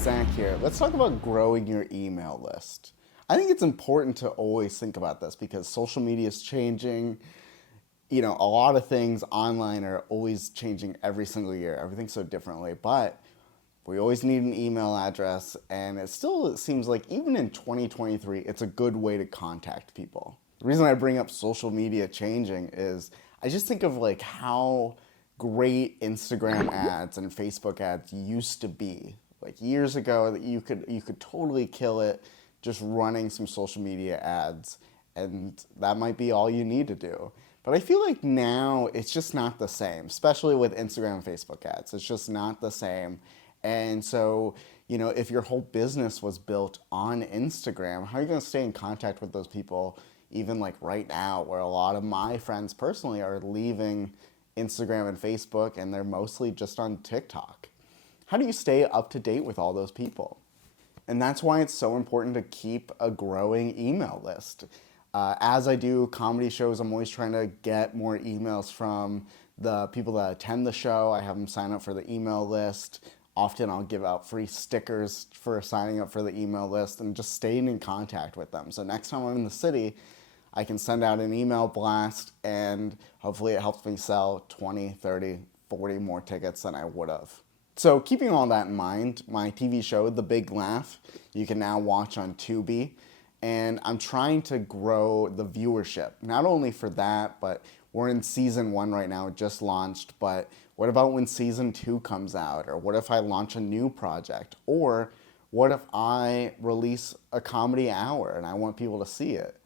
Zach here. Let's talk about growing your email list. I think it's important to always think about this because social media is changing. A lot of things online are always changing every single year. Everything's so differently, but we always need an email address, and it seems like even in 2023, it's a good way to contact people. The reason I bring up social media changing is I just think of like how great Instagram ads and Facebook ads used to be. Like years ago, that you could totally kill it just running some social media ads, and that might be all you need to do. But I feel like now it's just not the same, especially with Instagram and Facebook ads. It's just not the same. And so, if your whole business was built on Instagram, how are you going to stay in contact with those people even like right now, where a lot of my friends personally are leaving Instagram and Facebook and they're mostly just on TikTok? How do you stay up to date with all those people? And that's why it's so important to keep a growing email list. As I do comedy shows, I'm always trying to get more emails from the people that attend the show. I have them sign up for the email list. Often I'll give out free stickers for signing up for the email list and just staying in contact with them. So next time I'm in the city, I can send out an email blast and hopefully it helps me sell 20, 30, 40 more tickets than I would have. So keeping all that in mind, my TV show, The Big Laugh, you can now watch on Tubi. And I'm trying to grow the viewership, not only for that, but we're in season 1 right now, it just launched, but what about when season 2 comes out? Or what if I launch a new project? Or what if I release a comedy hour and I want people to see it?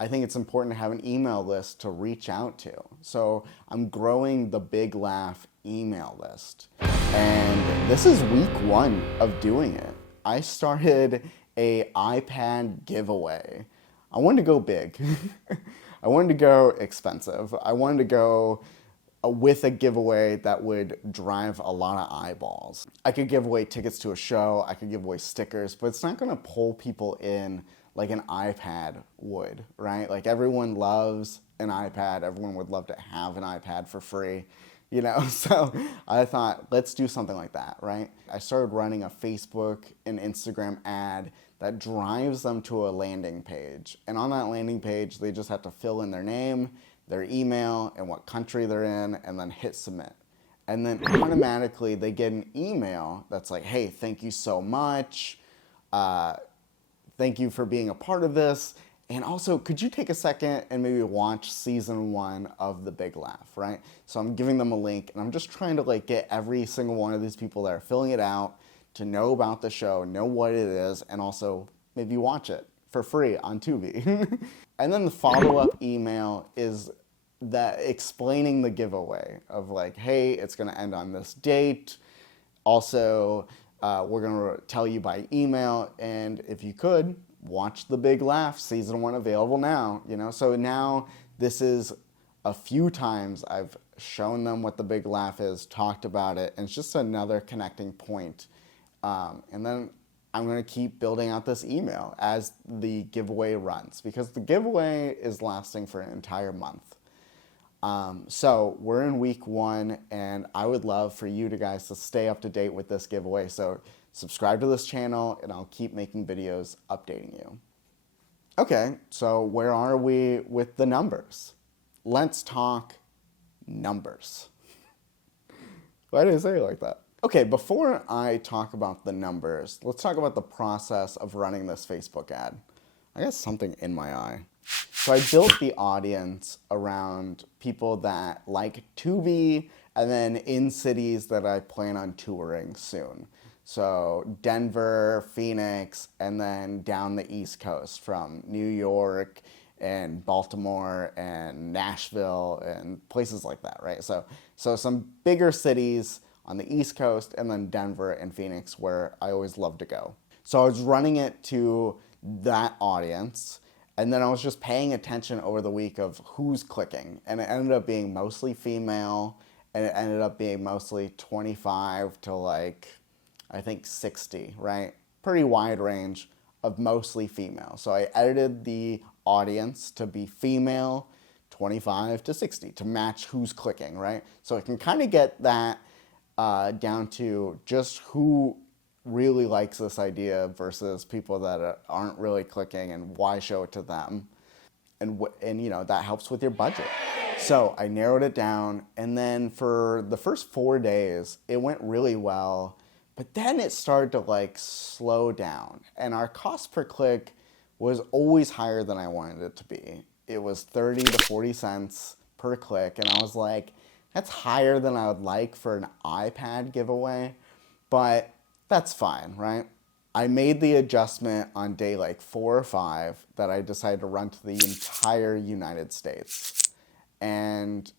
I think it's important to have an email list to reach out to. So I'm growing the Big Laugh email list. And this is week 1 of doing it. I started a iPad giveaway. I wanted to go big. I wanted to go expensive. I wanted to go with a giveaway that would drive a lot of eyeballs. I could give away tickets to a show, I could give away stickers, but it's not gonna pull people in like an iPad would, right? Like everyone loves an iPad, everyone would love to have an iPad for free, So I thought, let's do something like that, right? I started running a Facebook and Instagram ad that drives them to a landing page. And on that landing page, they just have to fill in their name, their email, and what country they're in, and then hit submit. And then automatically they get an email that's like, hey, thank you so much. Thank you for being a part of this. And also, could you take a second and maybe watch season 1 of The Big Laugh, right? So I'm giving them a link, and I'm just trying to get every single one of these people that are filling it out to know about the show, know what it is, and also maybe watch it for free on Tubi. And then the follow-up email is that explaining the giveaway of hey, it's gonna end on this date. Also, we're gonna tell you by email, and if you could, watch The Big Laugh, season 1 available now, So now this is a few times I've shown them what The Big Laugh is, talked about it, and it's just another connecting point. And then I'm going to keep building out this email as the giveaway runs, because the giveaway is lasting for an entire month. So we're in week 1, and I would love for you guys to stay up to date with this giveaway. So subscribe to this channel, and I'll keep making videos updating you. Okay, so where are we with the numbers? Let's talk numbers. Why did I say it like that? Okay, before I talk about the numbers, let's talk about the process of running this Facebook ad. I got something in my eye. So I built the audience around people that like Tubi, and then in cities that I plan on touring soon. So Denver, Phoenix, and then down the East Coast from New York and Baltimore and Nashville and places like that, right? So some bigger cities on the East Coast, and then Denver and Phoenix, where I always love to go. So I was running it to that audience, and then I was just paying attention over the week of who's clicking, and it ended up being mostly female, and it ended up being mostly 25 to I think 60, right? Pretty wide range of mostly female. So I edited the audience to be female, 25 to 60, to match who's clicking, right? So I can kind of get that down to just who really likes this idea versus people that aren't really clicking, and why show it to them? And that helps with your budget. So I narrowed it down, and then for the first 4 days, it went really well, but then it started to like slow down, and our cost per click was always higher than I wanted it to be. It was 30 to 40 cents per click, and I was like, that's higher than I would like for an iPad giveaway, but that's fine, right? I made the adjustment on day like 4 or 5 that I decided to run to the entire United States. And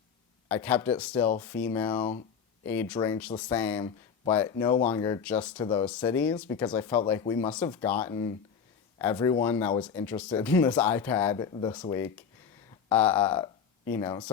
I kept it still female, age range the same, but no longer just to those cities, because I felt like we must have gotten everyone that was interested in this iPad this week. So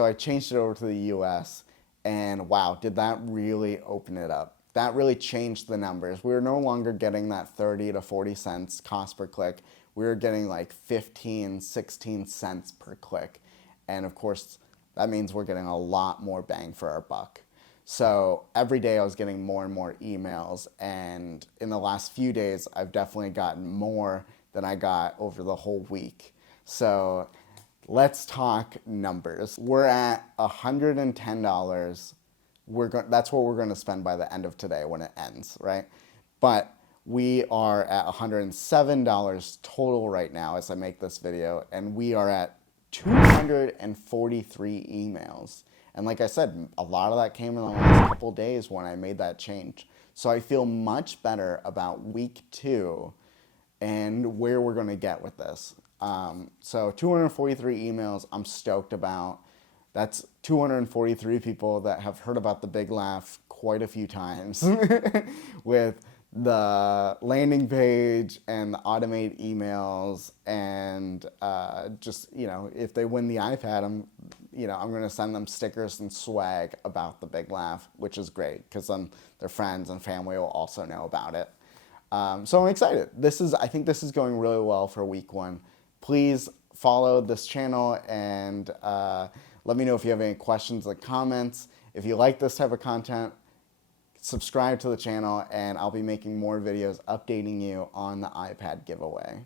I changed it over to the US, and wow, did that really open it up. That really changed the numbers. We were no longer getting that 30 to 40 cents cost per click. We were getting like 15, 16 cents per click. And of course, that means we're getting a lot more bang for our buck. So every day I was getting more and more emails, and in the last few days, I've definitely gotten more than I got over the whole week. So let's talk numbers. We're at $110. That's what we're going to spend by the end of today when it ends, right? But we are at $107 total right now as I make this video, and we are at 243 emails. And like I said, a lot of that came in the last couple days when I made that change. So I feel much better about week 2 and where we're going to get with this. So 243 emails I'm stoked about. That's 243 people that have heard about the Big Laugh quite a few times with the landing page and the automate emails, and if they win the iPad, I'm going to send them stickers and swag about the Big Laugh, which is great because then their friends and family will also know about it. So I'm excited. I think this is going really well for week 1. Please follow this channel and let me know if you have any questions in the comments. If you like this type of content, subscribe to the channel, and I'll be making more videos updating you on the iPad giveaway.